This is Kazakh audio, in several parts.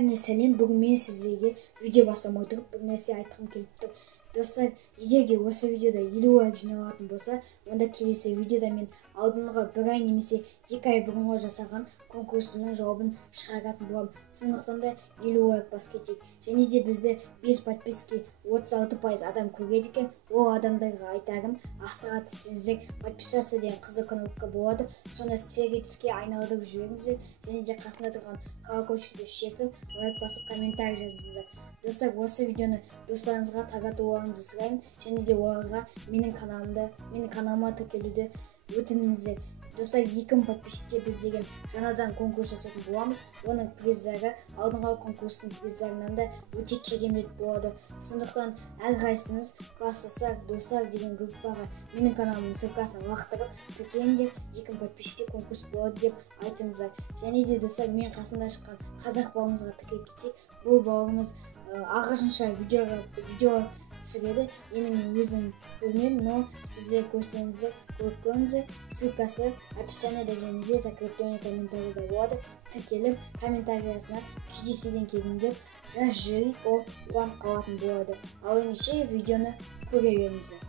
Бәріне сәлем. Бүгін мен сіздерге видео бастамай тұрып бір нәрсе айтқым келіп тұр. Достар, егер де осы видеода 50 лайк жиналатын болса, онда келесі видеода мен алдыңғы бір ай немесе 2 ай бұрынғы жасаған конкурсымның жауабын шығаратын боламын. Сондықтан да 50 лайк бас кетейік. Және де бізді 5 подписки 36% адам көреді екен. Ол адамдарға айтарым, астыға түсіңіздер, подписаться деген қызыл кнопка болады. Соны серге түске айналдырып жіберіңіздер. Және де қасында тұрған колокольчикті шертіп, лайк басып комментарий жазыңыздар. Достар, осы видеоны достарыңызға таратуларыңызды сұраймын. Және де оларға менің каналыма тіркелуді өтініңіздер. Достар, 2000 подписчикке біз деген жаңадан конкурс жасайтын боламыз. Оның приздары алдыңғы конкурстың приздарынан да өте керемет болады. Сондықтан әрқайсыңыз класстастар, достар деген группаға менің каналымның ссылкасын лақтырып тіркеліңдер. 2000 подписчикке конкурс болады деп айтыңыздар. Және де достар, мен қасында шыққан қазақ бауырымызға тіркеліп кетейік. Бұл бауырымыз ағылшынша видео түсіреді. Енді мен өзім көрмедім, но сіздер көрсеңіздер көріп көріңіздер. Ссылкасы описаниеда және де закрепленный комментарийда болады. Тіркеліп комментариясына кездесуден келдім деп жазып жіберейік, ол қуанып қалатын болады. Ал ендеше видеоны көре беріңіздер.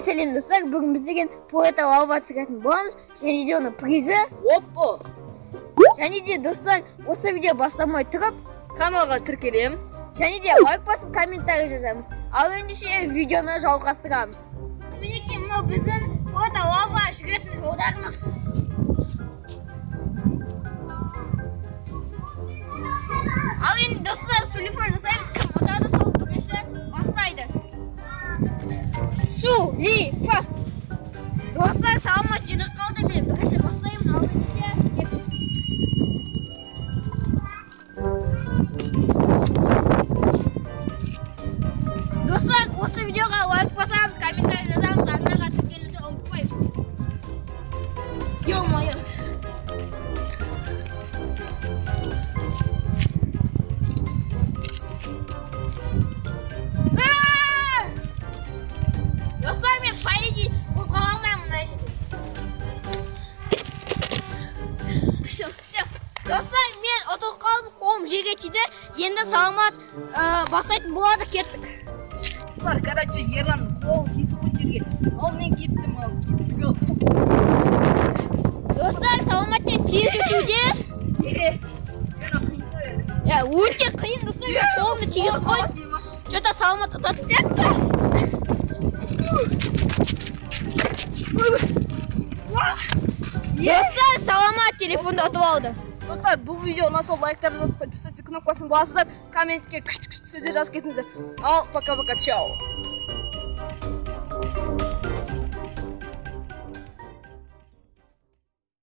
Сәлем достар, бүгін біз деген поэта лауба түсіретін боламыз. Және де оның призі Оппо. Және де достар, осы видео бастамай тұрып Каналға тіркелеміз. және де лайк басып комментарий жазамыз. Ал ендеше видеоны жалғастырамыз. Мінекей мынау біздің поэта лауба жүретін жолдарымыз. Ал енді достар, сулифа жасаймыз. Онда да сол бірінші бастайды. Сулифа. Достар, саламат жеңіп қалды, мен бірінші бастаймын. Ал ендеше достар, осы видеоға лайк басамыз, комментарий жазамыз, арнаға тіркелуді ұмытпаймыз. Ё-моё. Достар, мен поеди қозғала алмаймын мына жерде. Все. Достар, мен ұтылып қалдым, қолым жерге тиді. Енді саламат бастайтын болады, кеттік. Короче, Ерлан қол кесіп көтерген. Ал мен кеттім, ал. Достар, саламаттен тез өтуде. Өте қиын, достар, қолымды тегіз қой. Что-то саламат ұтатын сияқты. Достар, саламат телефонды ұтып алды. Достар, бұл видео ұнаса лайктарды жазып, подписаться кнопкасын басып, комментке күшті сөздер жазып кетіңіздер. Ал, пока-пока, чао.